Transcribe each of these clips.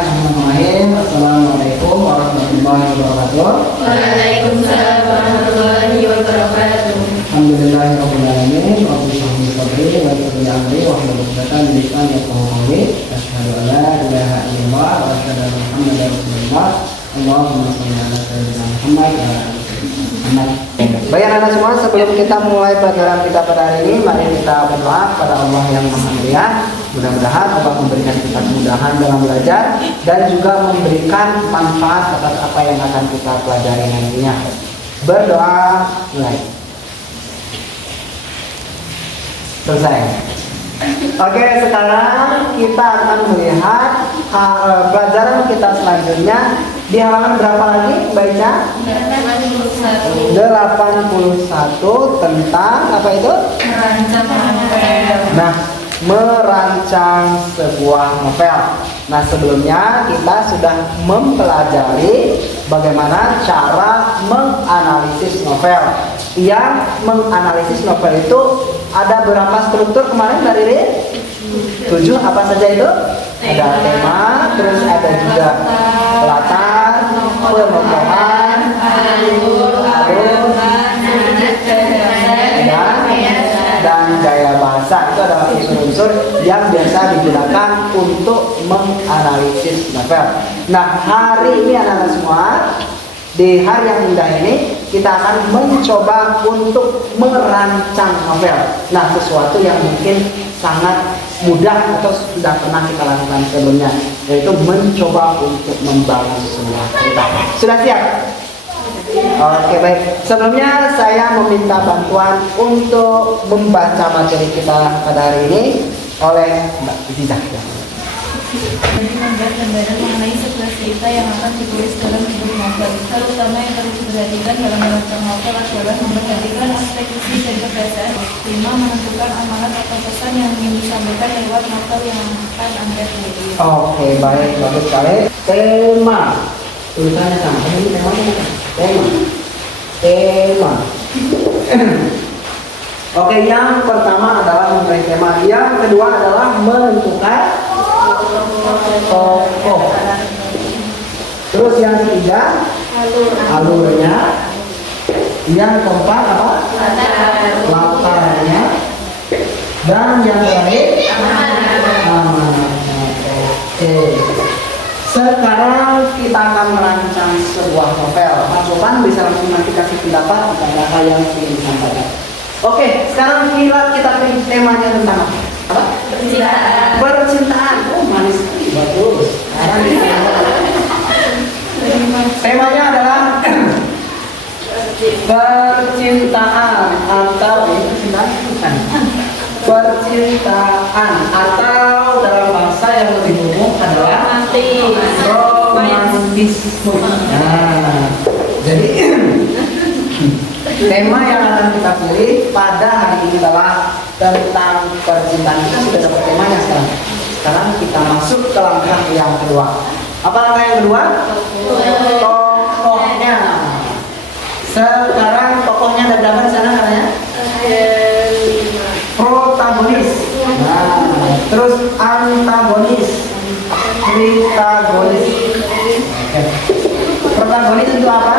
Bismillahirrahmanirrahim. Assalamualaikum warahmatullahi wabarakatuh. Waalaikumsalam warahmatullahi wabarakatuh. Alhamdulillahirabbil alamin. Rabbil sadri wa yassir li amri wa hlul 'uqdatam min lisani yafqahu qawli. Asyhadu an la ilaha illallah wa asyhadu anna Muhammadar rasulullah. Allahumma shalli ala sayyidina Muhammad wa ala ali Muhammad. Baik anak semua, sebelum kita mulai pelajaran kita pada hari ini, mari kita berdoa kepada Allah yang Maha Mulia. Mudah-mudahan Allah memberikan kita kemudahan dalam belajar dan juga memberikan manfaat atas apa yang akan kita pelajari nantinya. Berdoa mulai. Selesai. Oke, sekarang kita akan melihat pelajaran kita selanjutnya di halaman berapa lagi baca? 81 tentang apa itu? Merancang novel. Nah, merancang sebuah novel. Nah, sebelumnya kita sudah mempelajari bagaimana cara menganalisis novel. Yang menganalisis novel itu ada berapa struktur kemarin dari Rin? 7, apa saja itu? Ada tema, terus ada juga latar, penokohan, alur, dan gaya bahasa. Itu adalah unsur-unsur yang biasa digunakan untuk menganalisis novel. Nah, hari ini anak-anak semua, di hari yang indah ini kita akan mencoba untuk merancang novel. Nah, sesuatu yang mungkin sangat mudah atau sudah pernah kita lakukan sebelumnya, yaitu mencoba untuk membangun sebuah cerita. Sudah siap? Oke, baik. Sebelumnya saya meminta bantuan untuk membaca materi kita pada hari ini oleh Mbak Zizah. Jadi membuat gambaran mengenai sebuah cerita yang akan ditulis dalam sebuah novel. Hal utama yang harus diperhatikan dalam merancang novel adalah memperhatikan aspek isi dan kebahasaan. 5. Menentukan amanat atau pesan yang ingin disampaikan lewat novel yang akan Anda tulis. Oke, baik, bagus sekali. Tema tulisannya sama. Ini temanya tema. Oke, yang pertama adalah mengenai tema. Yang kedua adalah menentukan tokoh. Terus yang ketiga alurnya. Yang keempat apa? Latarnya. Dan yang terakhir Oke. Sekarang kita akan merancang sebuah novel. Mas Sopan bisa langsung nanti kasih pendapat tentang hal yang ingin disampaikan. Oke, sekarang kita pilih temanya tentang apa? Percintaan. Oh, manis sekali, bagus. Temanya adalah percintaan atau dalam bahasa yang lebih umum adalah romantisme. Nah, jadi tema yang akan kita pilih pada hari ini adalah tentang percintaan. Kita sudah dapat temanya sekarang. Sekarang kita masuk ke langkah yang kedua. Apa langkah yang kedua? Tokohnya. Sekarang tokohnya ada gambar di sana katanya? Protagonis. Nah, terus antagonis. Protagonis. Okay. Protagonis itu apa?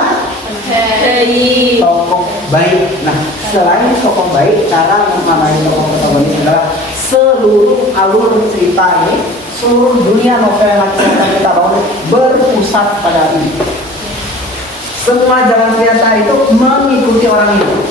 Tokoh baik. Nah, selain tokoh baik, cara memaknai tokoh protagonis adalah seluruh alur cerita ini, seluruh dunia novel yang akan kita bangun berpusat pada ini. Semua jalan cerita itu mengikuti orang itu.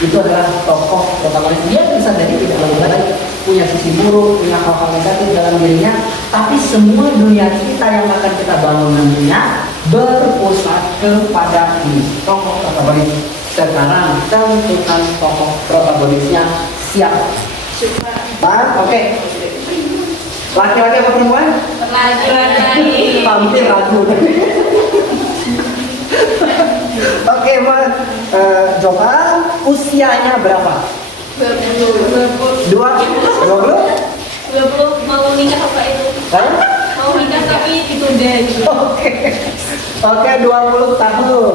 Itu adalah tokoh protagonis. Dia bisa jadi tidak baik, punya sisi buruk, punya hal-hal negatif dalam dirinya, tapi semua dunia cerita yang akan kita bangun nantinya berpusat kepada ini, tokoh protagonis. Sekarang tentukan tokoh protagonisnya siapa? Oke. Laki-laki apa perempuan? Laki-laki. Hampir ragu. Oke, Mas Johan, usianya berapa? 20 mau nikah apa itu? Mau nikah tapi ditunda gitu. Oke, 20 tahun.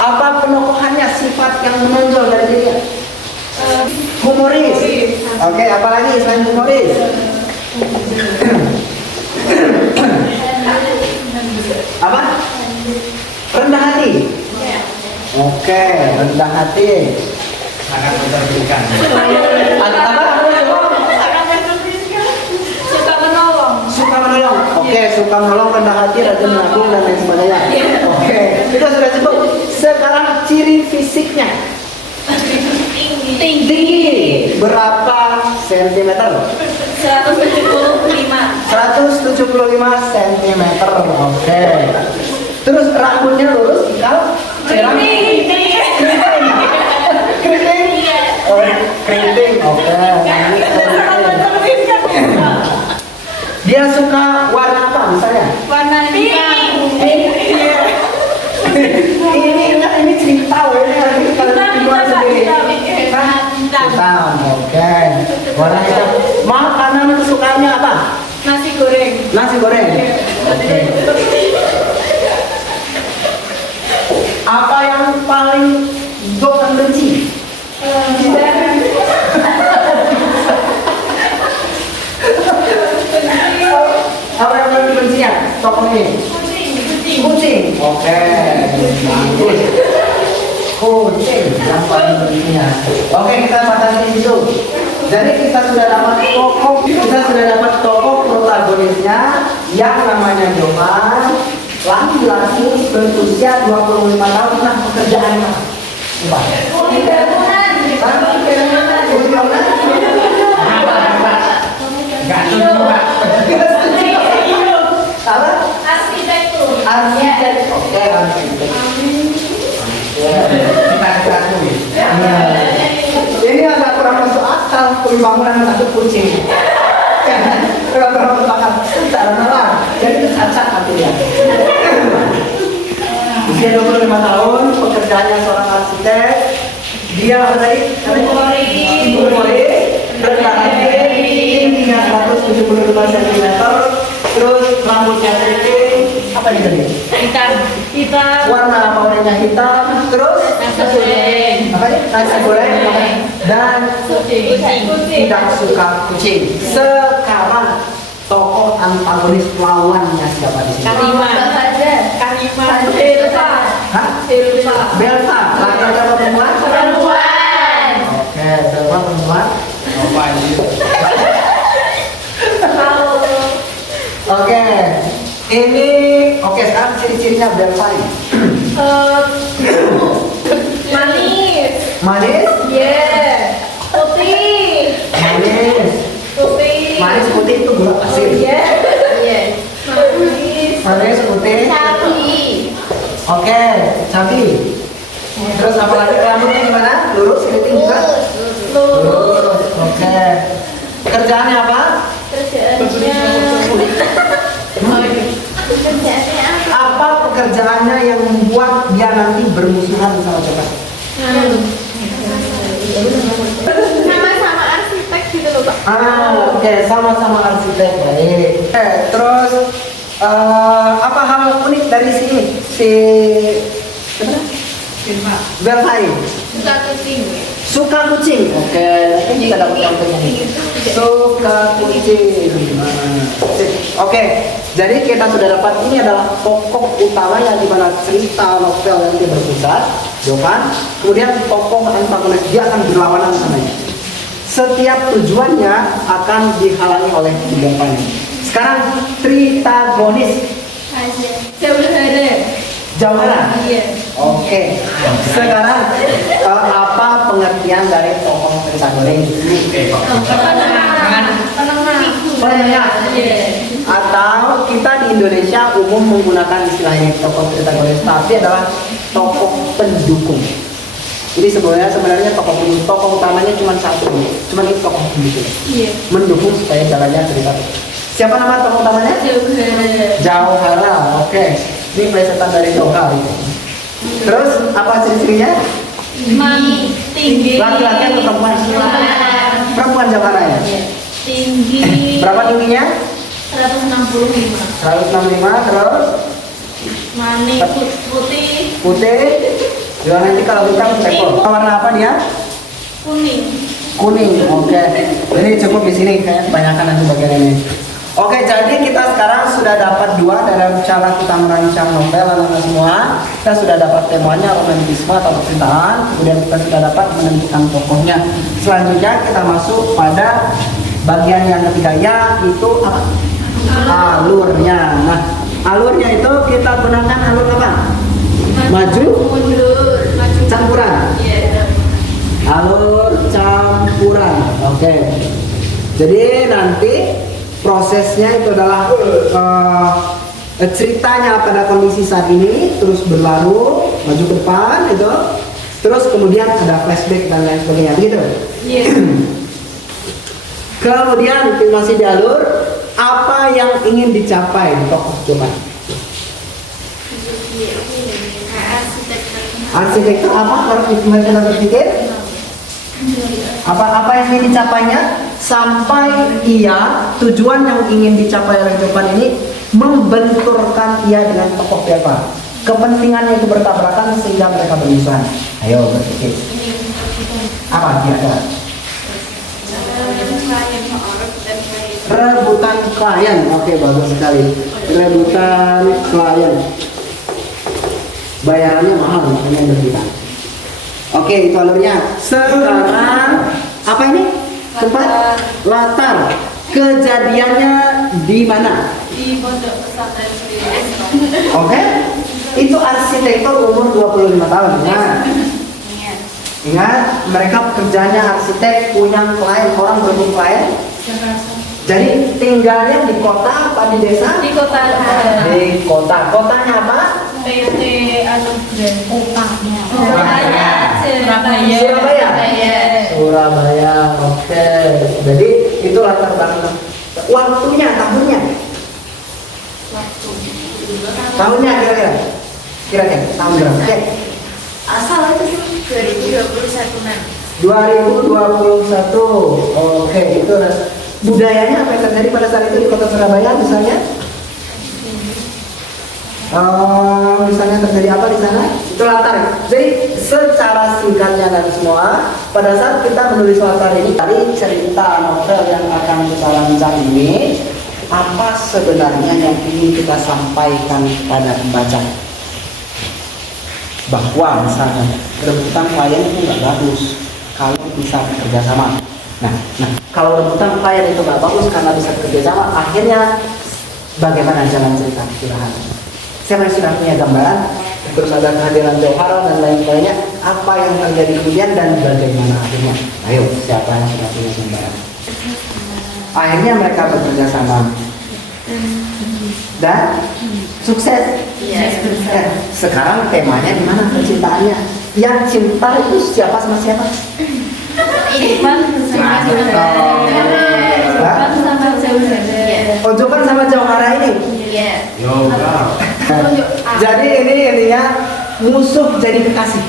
Apa penokohannya, sifat yang menonjol dari dia? Humoris. Oke, apalagi selain humoris? Apa? Rendah hati. Oke, rendah hati. Sangat memperhatikan. Apa? Suka menolong. Suka menolong. Oke, suka menolong, rendah hati, rajin menabung dan lain sebagainya. Oke, kita sudah sebut. Sekarang ciri fisiknya. Tinggi. Berapa sentimeter? 175. 175 cm. Oke. Terus rambutnya lurus, ikal, cerah. Keriting. Oh, keriting. Oke. Dia suka warna apa misalnya? Warna hitam. Ini cerita ini kalau dibuat sendiri. Hitam. Oke. Warna hitam. Makanan kesukaannya apa? Nasi goreng. Nasi goreng. Oke. Apa yang paling Johan benci? Apa yang paling dibencinya? Tokoh ini? Kucing. Oke. Bagus. Kucing yang paling bencinya. Oke, kita batasi itu. Jadi kita sudah dapat tokoh protagonisnya yang namanya Johan, laki-laki berusia 25 tahun. Nah, pekerjaannya apa? Apa? Arsitektur. Arsitek. Oke, arsitek. Kita akui. Ini agak kurang masuk akal pembangunan satu kucing. Kurang masuk akal secara nalar. Jadi itu cacat artinya. Usia 25 tahun, pekerjaannya seorang arsitek. Dia Polri, rendah hati, tingginya 175 cm, terus rambutnya keriting. Apa ini tadi? Hitam. Warna apa warnanya hitam, terus Nasi goreng. apa ini? Nasi goreng dan tidak suka kucing. Sekarang tokoh antagonis lawannya siapa di sini? Karima. Hah? Belva. Laki-laki atau perempuan? Perempuan. Oke, Belva perempuan. Apa ini? Oke. Ini oke, sekarang ciri-cirinya Belva ini. Manis. Manis? Putih. Manis. Manis putih itu gula pasir. Manis putih. Oke, cabi. Terus apa lagi? Rambutnya gimana? Lurus, keriting juga? Lurus. Oke. Kerjaannya apa? Apa pekerjaannya yang membuat dia nanti bermusuhan sama siapa? Sama-sama arsitek gitu loh, Pak. Oke, sama-sama arsitek. Baik. Terus apa hal unik dari sini? Belva Suka kucing. suka kucing. Oke, nanti kita dapat contohnya nih. Suka kucing. Oke, jadi kita sudah dapat ini adalah tokoh utama yang dimana cerita novel nanti berpusat Johan. Kemudian tokoh antagonis dia akan berlawanan sama dia. Setiap tujuannya akan dihalangi oleh kehidupan. Sekarang tritagonis. Jawara. Oke. Sekarang apa pengertian dari tokoh tritagonis? Penengah. Atau kita di Indonesia umum menggunakan istilah ini tokoh tritagonis, tapi adalah tokoh pendukung. Jadi sebenarnya tokoh utamanya cuma satu, cuma itu tokoh pendukung. Mendukung supaya jalannya cerita. Siapa nama tokoh utamanya? Jauhara. Oke. Ini plesetan dari Jauhara. Terus apa ciri-cirinya? Tinggi. Laki-laki atau perempuan? Perempuan Jauhara ya. Tinggi. Berapa tingginya? 165. 165. Terus Manis putih. putih. Juga nanti kalau hitam teko. Warna apa dia? Kuning. Kuning. Oke. Jadi cukup di sini kayak kebanyakan nanti bagian ini. Oke, jadi kita sekarang sudah dapat dua dalam cara kita merancang novel anak-anak semua. Kita sudah dapat temanya romantisme atau percintaan, kemudian kita sudah dapat menentukan tokohnya. Selanjutnya kita masuk pada bagian yang ketiga, yaitu apa? Alurnya. Nah, alurnya itu kita gunakan alur apa? Maju, campuran. Alur campuran. Oke. Jadi nanti prosesnya itu adalah ceritanya pada kondisi saat ini terus berlalu maju ke depan itu, terus kemudian ada flashback dan lain sebagainya gitu. Kemudian masih di alur, apa yang ingin dicapai tokoh coba? Arsitektur apa? Harus mereka berpikir apa yang ingin dicapainya sampai ia tujuan yang ingin dicapai oleh jawaban ini membenturkan ia dengan tokoh siapa, kepentingannya itu bertabrakan sehingga mereka bermusuhan. Ayo berpikir apa kira-kira? Rebutan klien. Oke, bagus sekali. Rebutan klien. Bayarannya mahal makanya rebutan. Oke, itu alurnya. Sekarang apa ini? Tempat latar. Kejadiannya di mana? Di Pondok Pesantren sendiri. Oke. Itu arsitektur umur 25 tahun. Nah, ingat mereka pekerjaannya arsitek, punya klien, orang berburu klien. Jadi tinggalnya di kota apa di desa? Di kota. Di kota. Kotanya apa? PT Anugrah. Kotanya. Surabaya. Surabaya. Oke. Jadi itu latar belakang. Waktunya, tahunnya. Tahunnya kira-kira. Kira-kira tahun berapa? Oke. Asal itu 2021. 2021. Oke, itu budayanya apa yang terjadi pada saat itu di kota Surabaya misalnya? Misalnya terjadi apa di sana? Itu latar. Jadi secara singkatnya dan semua, pada saat kita menulis latar ini dari cerita novel yang akan kita rancang ini, apa sebenarnya yang ingin kita sampaikan kepada pembaca? Bahwa misalnya rebutan klien itu nggak bagus kalau bisa bekerja sama. Nah, kalau rebutan klien itu nggak bagus karena bisa bekerja sama, akhirnya bagaimana jalan cerita kira-kira? Siapa yang sudah punya gambaran? Terus ada kehadiran Johara dan lain sebagainya. Apa yang terjadi kemudian dan bagaimana akhirnya? Ayo, siapa yang sudah punya gambaran? Akhirnya mereka bekerja sama dan sukses. Sekarang temanya di mana percintaannya? Yang cinta itu siapa sama siapa? Ojokan sama Johara ini. Jadi ini ininya musuh jadi kekasih.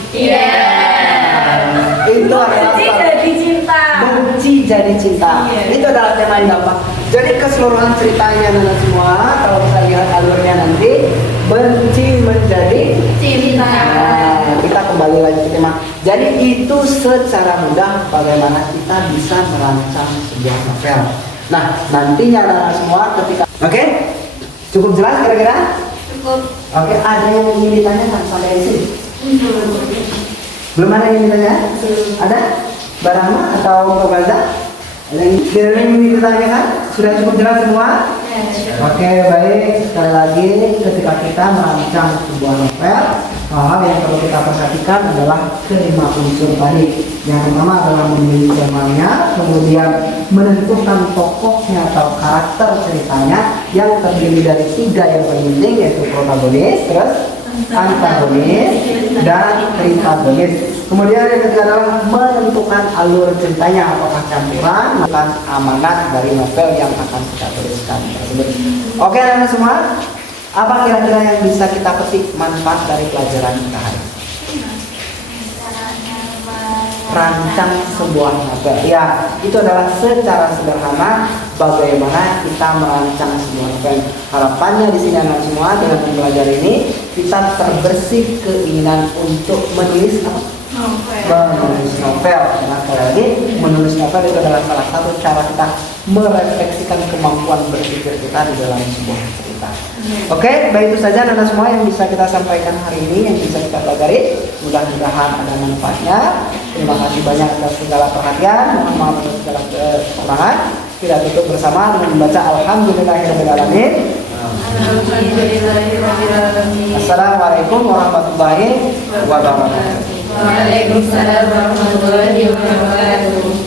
Itu adalah benci jadi cinta. Itu adalah tema yang gampang. Jadi keseluruhan ceritanya dan semua, kalau kita lihat alurnya nanti, benci menjadi cinta. Nah, kita kembali lagi ke tema. Jadi itu secara mudah bagaimana kita bisa merancang sebuah novel. Nah, nantinya anak semua ketika oke? Cukup jelas kira-kira? Cukup. Oke, ada yang ingin ditanyakan sampai di sini? Belum ada yang ingin ditanya? Ada? Barama atau Baza? Ada yang ingin ditanyakan? Sudah cukup jelas semua? Oke, baik. Sekali lagi, ketika kita merancang sebuah novel, hal yang perlu kita perhatikan adalah kelima unsur tadi. Yang pertama adalah memilih temanya, kemudian menentukan tokohnya atau karakter ceritanya yang terdiri dari 3 yang paling penting, yaitu protagonis, terus antagonis, dan triantagonis. Kemudian yang ketiga adalah menentukan alur ceritanya, apakah campuran, bukan amanat dari novel yang akan kita tuliskan tersebut. Oke, anak semua, apa kira-kira yang bisa kita petik manfaat dari pelajaran kita hari ini? Rancang sebuah novel. Ya, itu adalah secara sederhana bagaimana kita merancang sebuah novel. Harapannya di sini anak semua dengan mempelajari ini kita terbersih keinginan untuk menulis menulis novel. Nah, sekali lagi menulis novel itu adalah salah satu cara kita merefleksikan kemampuan berpikir kita di dalam sebuah cerita. Oke, baik, itu saja anak semua yang bisa kita sampaikan hari ini, yang bisa kita pelajari. Mudah-mudahan ada manfaatnya. Terima kasih banyak atas segala perhatian. Mohon maaf atas segala kekurangan. Kita tutup bersama dengan membaca Alhamdulillahirrahmanirrahim. Assalamualaikum warahmatullahi wabarakatuh. Waalaikumsalam warahmatullahi wabarakatuh.